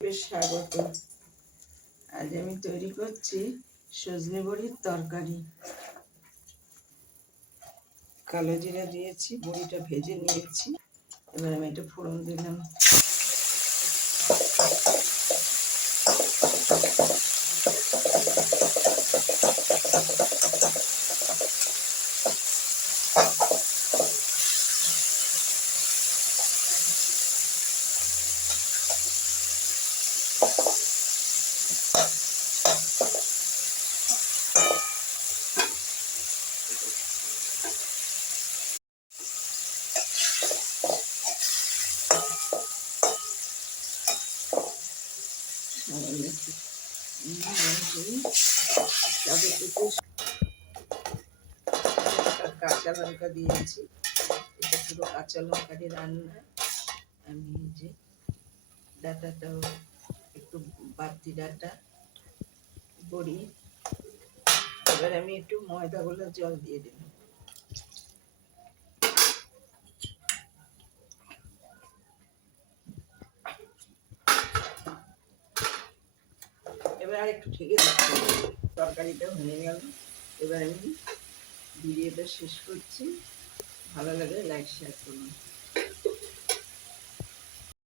বেশ স্বাগত। আজ আমি তৈরি করছি সজনে বড়ির তরকারি। কালো জিরা দিয়েছি, বড়িটা ভেজে নিয়েছি। এবার আমি এটা ফোড়ন দিলাম। কাঁচা লঙ্কা দিয়েছি, এটা পুরো কাঁচা লঙ্কারই রান্না। আমি যে ডাটাটাও একটু বাড়তি ডাটা, বড়ি। এবার আমি একটু ময়দা গোলা জল দিয়ে দিলাম। এবার আর একটু ঢেকে দিচ্ছি। তরকারিটা হয়ে গেল। এবার আমি ভিডিওটা শেষ করছি। ভালো লাগলে লাইক শেয়ার করুন।